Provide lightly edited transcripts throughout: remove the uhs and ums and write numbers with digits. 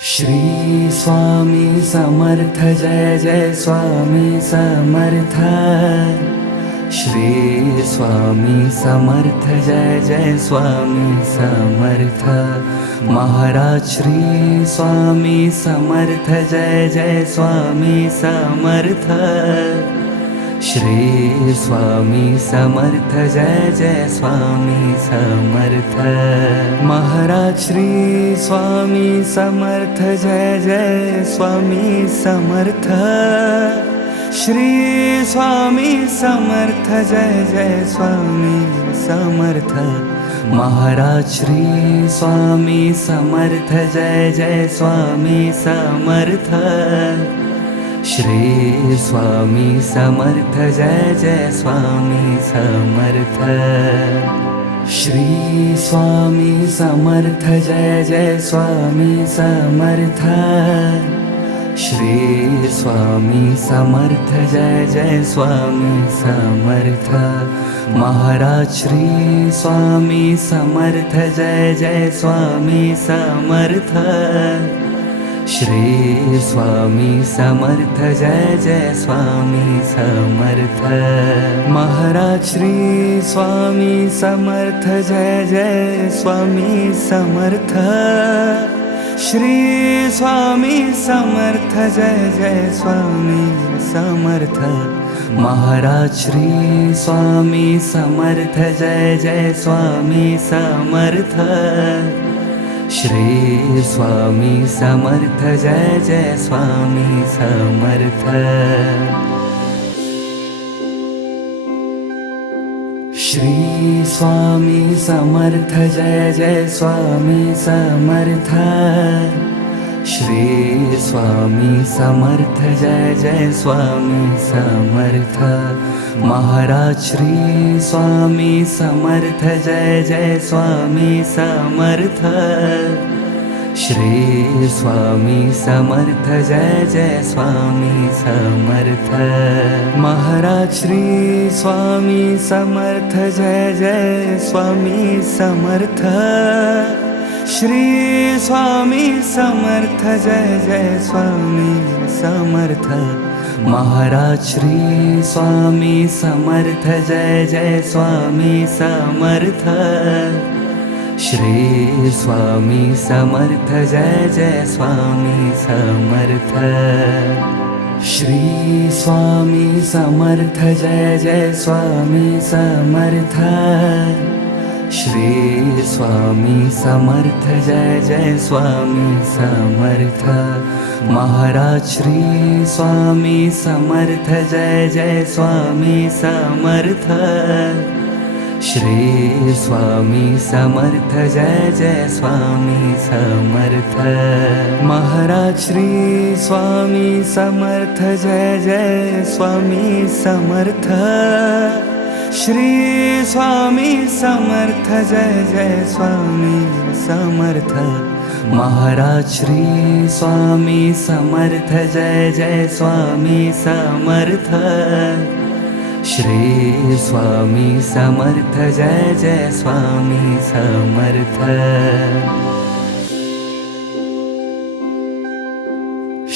Shri Swami Samarth Jai Jai Swami Samarth. Shri Swami Samarth Jai Jai Swami Samarth. Maharaj Shri Swami Samarth Jai Jai Swami Samarth. Shri Swami Samarth Jai Jai Swami Samarth. Maharaj Shri Swami Samarth Jai Jai Swami Samarth. Shri Swami Samarth Jai Jai Swami Samarth. Maharaj Shri Swami Samarth Jai Jai Swami Samarth. Shri Swami Samarth Jai Jai Swami Samarth. Shri Swami Samarth Jai Jai Swami Samarth. Shri Swami Samarth Jai Jai Swami Samarth. Maharaj Shri Swami Samarth Jai Jai Swami Samarth. Shri Swami Samarth Jai Jai Swami Samarth. Maharaj Shri Swami Samarth Jai Jai Swami Samarth. Shri Swami Samarth Jai Jai Swami Samarth. Maharaj Shri Swami Samarth Jai Jai Swami Samarth. Shri Swami Samarth Jai Jai Swami Samarth. Shri Swami Samarth Jai Jai Swami Samarth. Shri Swami Samarth Jai Jai Swami Samarth. Maharaj Shri Swami Samarth Jai Jai Swami Samarth. Shri Swami Samarth Jai Jai Swami Samarth. Maharaj Shri Swami Samarth Jai Jai Swami Samarth. Shri Swami Samarth Jai Jai Swami Samarth. Maharaj Shri Swami Samarth Jai Jai Swami Samarth. Shri Swami Samarth Jai Jai Swami Samarth. Shri Swami Samarth Jai Jai Swami Samarth. Shri Swami Samarth Jai Jai Swami Samarth. Maharaj Shri Swami Samarth Jai Jai Swami Samarth. Shri Swami Samarth Jai Jai Swami Samarth. Maharaj Shri Swami Samarth Jai Jai Swami Samarth. Shri Swami Samarth Jai Jai Swami Samarth. Maharaj Shri Swami Samarth Jai Jai Swami Samarth. Shri Swami Samarth Jai Jai Swami Samarth.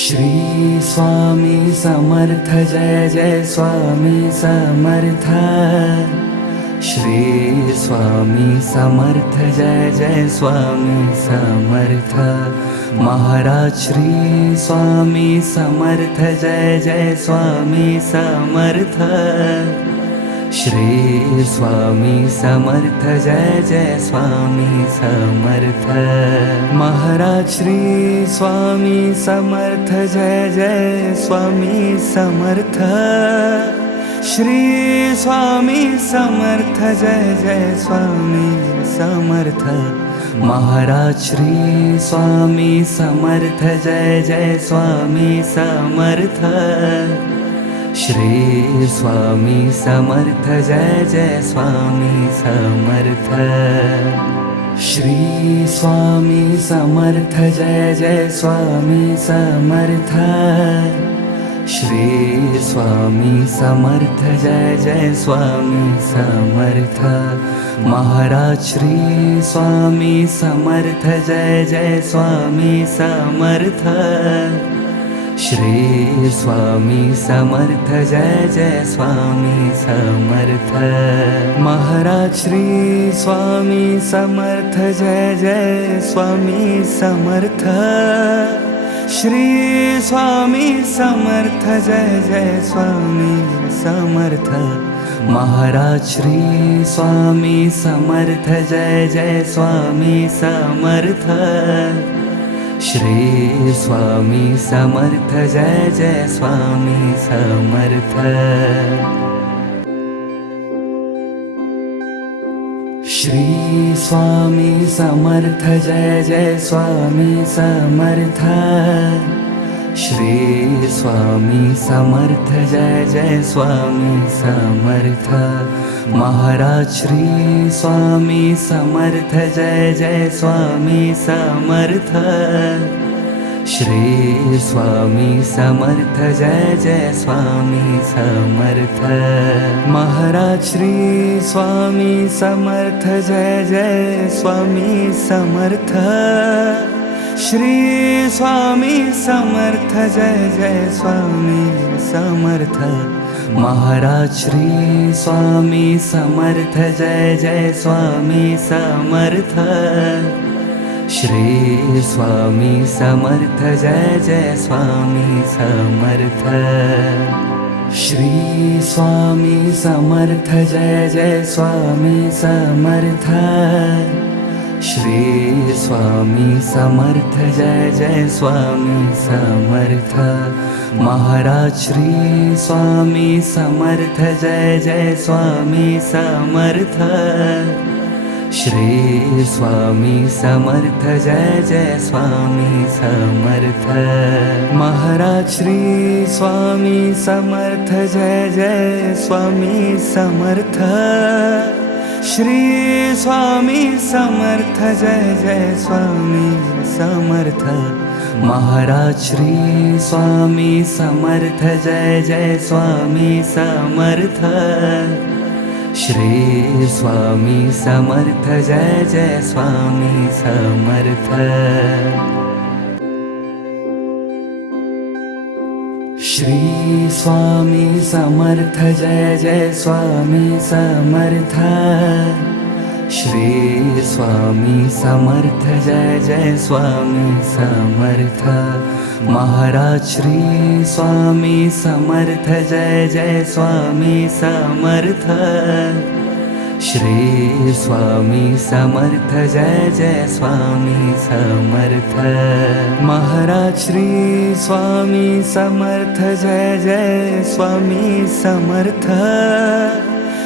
Shri Swami Samarth Jai Jai Swami Samarth. Shri Swami Samarth Jai Jai Swami Samarth. Maharaj Shri Swami Samarth Jai Jai Swami Samarth. Shri Swami Samarth Jai Jai Swami Samarth. Maharaj Shri Swami Samarth Jai Jai Swami Samarth. Shri Swami Samarth Jai Jai Swami Samarth. Maharaj Shri Swami Samarth Jai Jai Swami Samarth. Shri Swami Samarth Jai Jai Swami Samarth. Shri Swami Samarth Jai Jai Swami Samarth. Shri Swami Samarth Jai Jai Swami Samarth. Maharaj Shri Swami Samarth Jai Jai Swami Samarth Shri Swami Samarth Jai Jai Swami Samarth Maharaj Shri Swami Samarth Jai Jai Swami Samarth Shri Swami Samarth Jai Jai Swami Samarth Maharaj Shri Swami Samarth Jai Jai Swami Samarth Shri Swami Samarth Jai Jai Swami Samarth Shri Swami Samarth Jai Jai Swami Samarth Shri Swami Samarth Jai Jai Swami Samarth Maharaj Shri Swami Samarth Jai Jai Swami Samarth Shri Swami Samarth Jai Jai Swami Samarth Maharaj Shri Swami Samarth Jai Jai Swami Samarth Shri Swami Samarth Jai Jai Swami Samarth Maharaj Shri Swami Samarth Jai Jai Swami Samarth Shri Swami Samarth Jai Jai Swami Samarth Shri Swami Samarth Jai Jai Swami Samarth Shri Swami Samarth Jai Jai Swami Samarth Maharaj Shri Swami Samarth Jai Jai Swami Samarth Shri Swami Samarth Jai Jai Swami Samarth Maharaj Shri Swami Samarth Jai Jai Swami Samarth Shri Swami Samarth Jai Jai Swami Samarth Maharaj Shri Swami Samarth Jai Jai Swami Samarth Shri Swami Samarth Jai Jai Swami Samarth Shri Swami Samarth Jai Jai Swami Samarth Shri Swami Samarth Jai Jai Swami Samarth Maharaj Shri Swami Samarth Jai Jai Swami Samarth Shri Swami Samarth Jai Jai Swami Samarth Maharaj Shri Swami Samarth Jai Jai Swami Samarth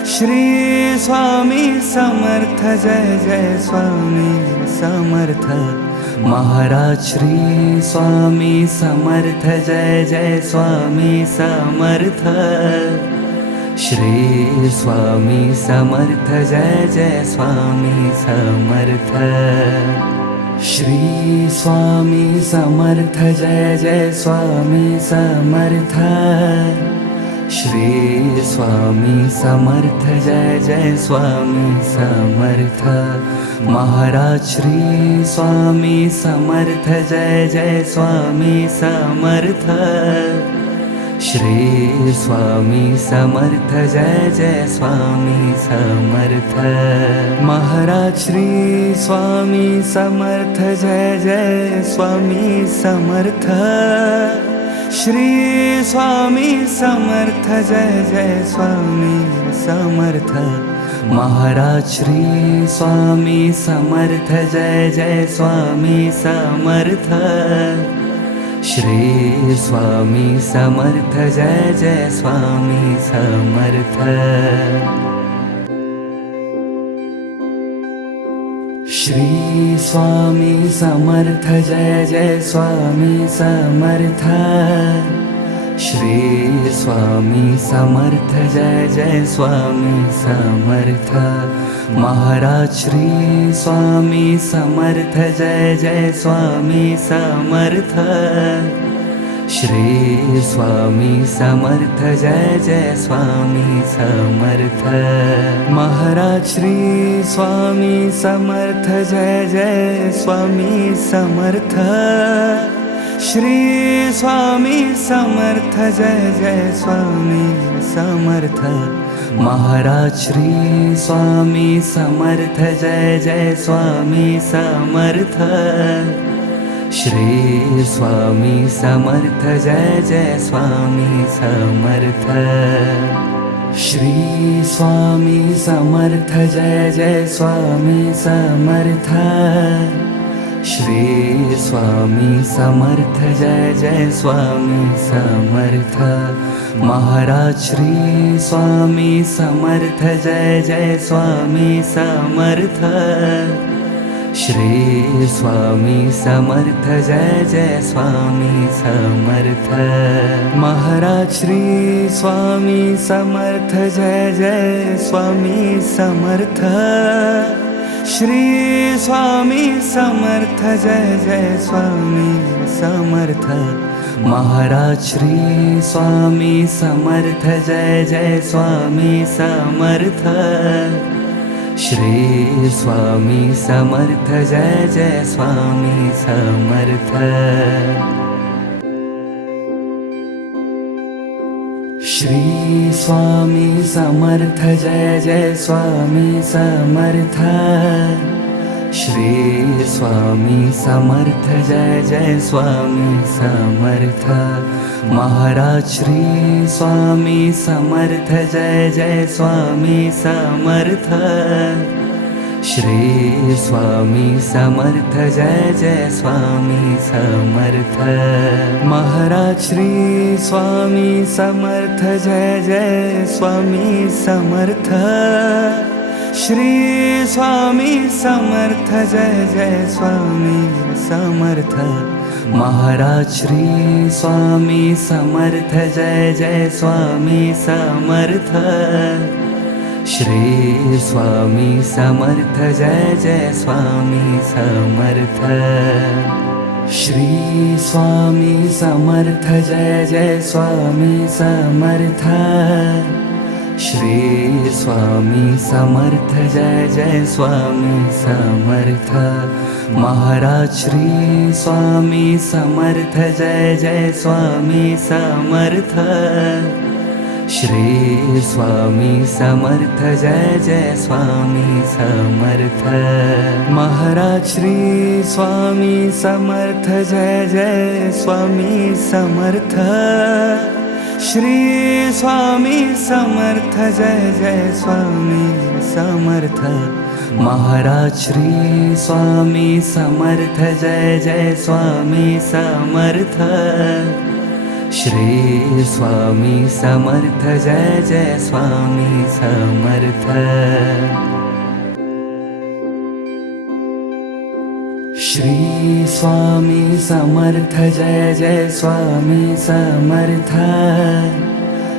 Shri Swami Samarth Jai Jai Swami Samarth Maharaj Shri Swami Samarth Jai Jai Swami Samarth Shri Swami Samarth Jai Jai Swami Samarth Shri Swami Samarth Jai Jai Swami Samarth Shri Swami Samarth Jai Jai Swami Samarth Maharaj Shri Swami Samarth Jai Jai Swami Samarth Shri Swami Samarth Jai Jai Swami Samarth Maharaj Shri Swami Samarth Jai Jai Swami Samarth Shri Swami Samarth Jai Jai Swami Samarth Maharaj Shri Swami Samarth Jai Jai Swami Samarth Shri Swami Samarth Jai Jai Swami Samarth Shri Swami Samarth Jai Jai Swami Samarth Shri Swami Samarth Jai Jai Swami Samarth Maharaj Shri Swami Samarth Jai Jai Swami Samarth Shri Swami Samarth Jai Jai Swami Samarth. Maharaj Shri Swami Samarth Jai Jai Swami Samarth. Shri Swami Samarth Jai Jai Swami Samarth. Maharaj Shri Swami Samarth Jai Jai Swami Samarth. Shri Swami Samarth Jai Jai Swami Samarth. Shri Swami Samarth Jai Jai Swami Samarth. Shri Swami Samarth Jai Jai Swami Samarth. Maharaj Shri Swami Samarth Jai Jai Swami Samarth. Shri Swami Samarth Jai Jai Swami Samarth. Maharaj Shri Swami Samarth Jai Jai Swami Samarth. Shri Swami Samarth Jai Jai Swami Samarth. Maharaj Shri Swami Samarth Jai Jai Swami Samarth. Shri Swami Samarth Jai Jai Swami Samarth. Shri Swami Samarth Jai Jai Swami Samarth. Shri Swami Samarth Jai Jai Swami Samarth. Maharaj Shri Swami Samarth Jai Jai Swami Samarth. Shri Swami Samarth Jai Jai Swami Samarth. Maharaj Shri Swami Samarth Jai Jai Swami Samarth. Shri Swami Samarth Jai Jai Swami Samarth. Maharaj Shri Swami Samarth Jai Jai Swami Samarth. Shri Swami Samarth Jai Jai Swami Samarth. Shri Swami Samarth Jai Jai Swami Samarth. Shri Swami Samarth Jai Jai Swami Samarth. Maharaj Shri Swami Samarth Jai Jai Swami Samarth. Shri Swami Samarth Jai Jai Swami Samarth. Maharaj Shri Swami Samarth Jai Jai Swami Samarth. Shri Swami Samarth Jai Jai Swami Samarth. Maharaj Shri Swami Samarth Jai Jai Swami Samarth. Shri Swami Samarth Jai Jai Swami Samarth. Shri Swami Samarth Jai Jai Swami Samarth.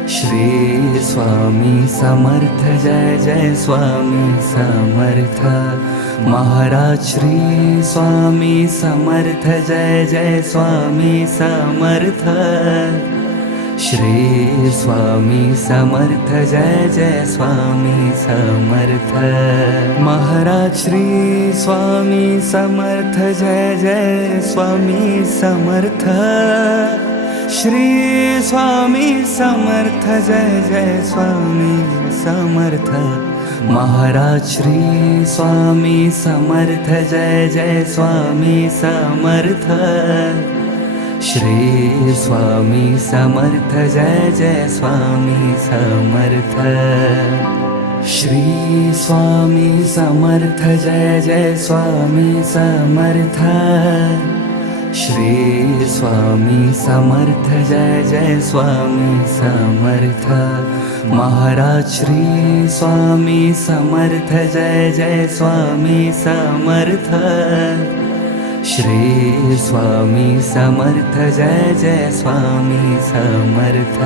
Shri Swami Samarth Jai Jai Swami Samarth. Maharaj Shri Swami Samarth Jai Jai Swami Samarth. Shri Swami Samarth Jai Jai Swami Samarth. Maharaj Shri Swami Samarth Jai Jai Swami Samarth. Shri Swami Samarth Jai Jai Swami Samarth. Maharaj Shri Swami Samarth Jai Jai Swami Samarth. Shri Swami Samarth Jai Jai Swami Samarth. Shri Swami Samarth Jai Jai Swami Samarth. Shri Swami Samarth Jai Jai Swami Samarth. Maharaj Shri Swami Samarth Jai Jai Swami Samarth. Shri Swami Samarth Jai Jai Swami Samarth.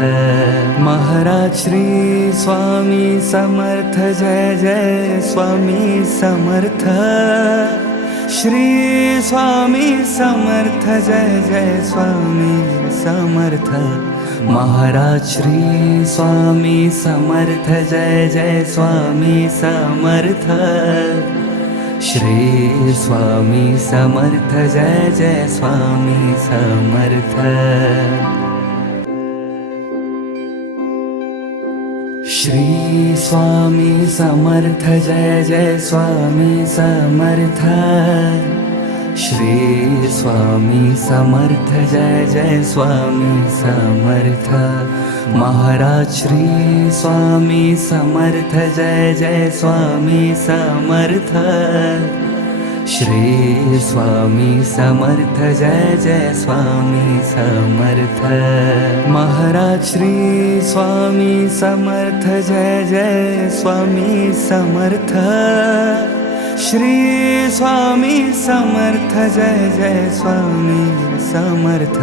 Maharaj Shri Swami Samarth Jai Jai Swami Samarth. Shri Swami Samarth Jai Jai Swami Samarth Maharaj Shri Swami Samarth Jai Jai Swami Samarth Shri Swami Samarth Jai Jai Swami Samarth Shri Swami Samarth Jai Jai Swami Samarth Shri Swami Samarth Jai Jai Swami Samarth Maharaj Shri Swami Samarth Jai Jai Swami Samarth Shri Swami Samarth Jai Jai Swami Samarth Maharaj Shri Swami Samarth Jai Jai Swami Samarth Shri Swami Samarth Jai Jai Swami Samarth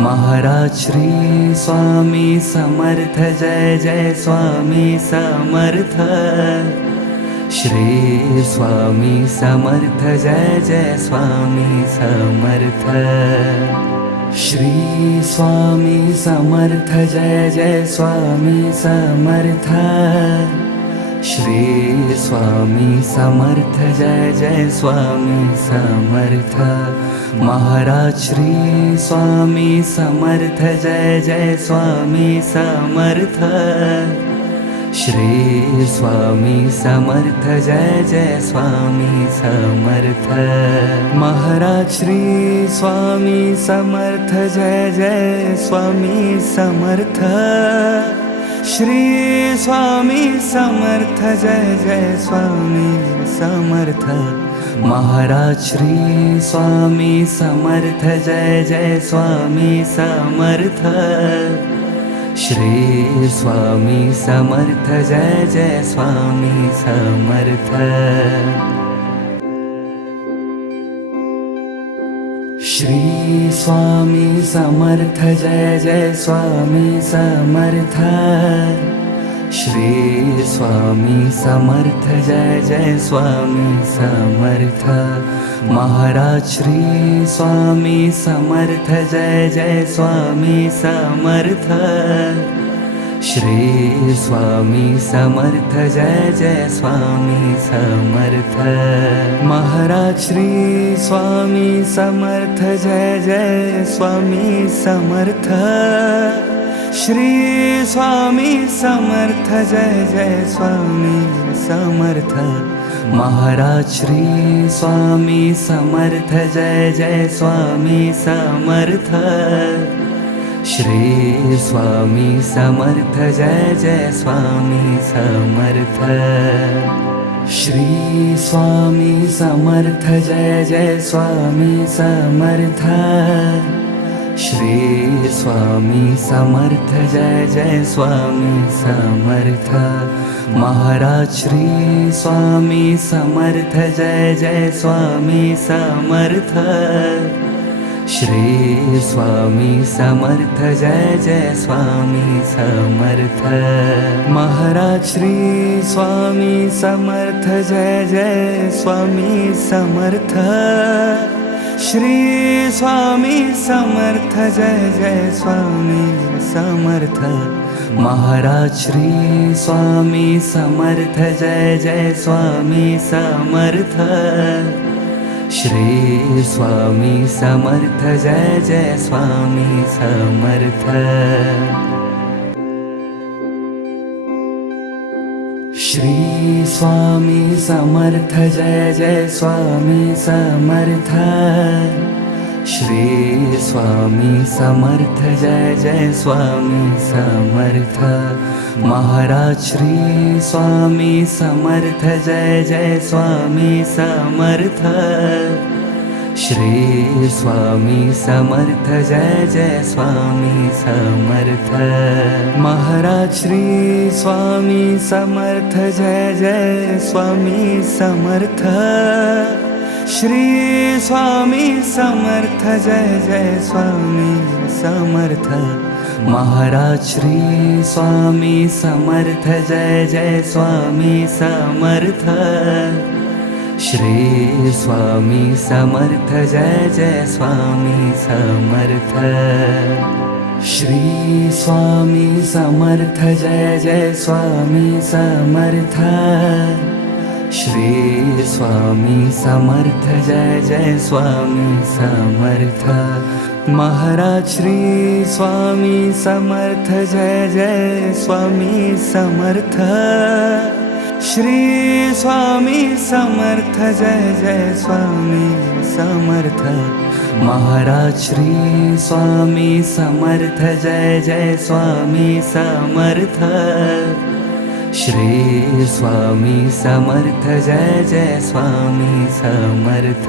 Maharaj Shri Swami Samarth Jai Jai Swami Samarth Shri Swami Samarth Jai Jai Swami Samarth Shri Swami Samarth Jai Jai Swami Samarth Shri Swami Samarth Jai Jai Swami Samarth Maharaj Shri Swami Samarth Jai Jai Swami Samarth Shri Swami Samarth Jai Jai Swami Samarth Maharaj Shri Swami Samarth Jai Jai Swami Samarth Shri Swami Samarth Jai Jai Swami Samarth Maharaj Shri Swami Samarth Jai Jai Swami Samarth Shri Swami Samarth Jai Jai Swami Samarth Shri Swami Samarth Jai Jai Swami Samarth Shri Swami Samarth Jai Jai Swami Samarth Maharaj Shri Swami Samarth Jai Jai Swami Samarth Shri Swami Samarth Jai Jai Swami Samarth Maharaj Shri Swami Samarth Jai Jai Swami Samarth Shri Swami Samarth Jai Jai Swami Samarth Maharaj Shri Swami Samarth Jai Jai Swami Samarth Shri Swami Samarth Jai Jai Swami Samarth Shri Swami Samarth Jai Jai Swami Samarth Shri Swami Samarth Jai Jai Swami Samarth Maharaj Shri Swami Samarth Jai Jai Swami Samarth Shri Swami Samarth Jai Jai Swami Samarth Maharaj Shri Swami Samarth Jai Jai Swami Samarth Shri Swami Samarth Jai Jai Swami Samarth Maharaj Shri Swami Samarth Jai Jai Swami Samarth Shri Swami Samarth Jai Jai Swami Samarth Shri Swami Samarth Jai Jai Swami Samarth Shri Swami Samarth Jai Jai Swami Samarth Maharaj Shri Swami Samarth Jai Jai Swami Samarth Shri Swami Samarth Jai Jai Swami Samarth Maharaj Shri Swami Samarth Jai Jai Swami Samarth Shri Swami Samarth Jai Jai Swami Samarth Maharaj Shri Swami Samarth Jai Jai Swami Samarth Shri Swami Samarth Jai Jai Swami Samarth Shri Swami Samarth Jai Jai Swami Samarth Shri Swami Samarth Jai Jai Swami Samarth Maharaj Shri Swami Samarth Jai Jai Swami Samarth Shri Swami Samarth Jai Jai Swami Samarth Maharaj Shri Swami Samarth Jai Jai Swami Samarth Shri Swami Samarth Jai Jai Swami Samarth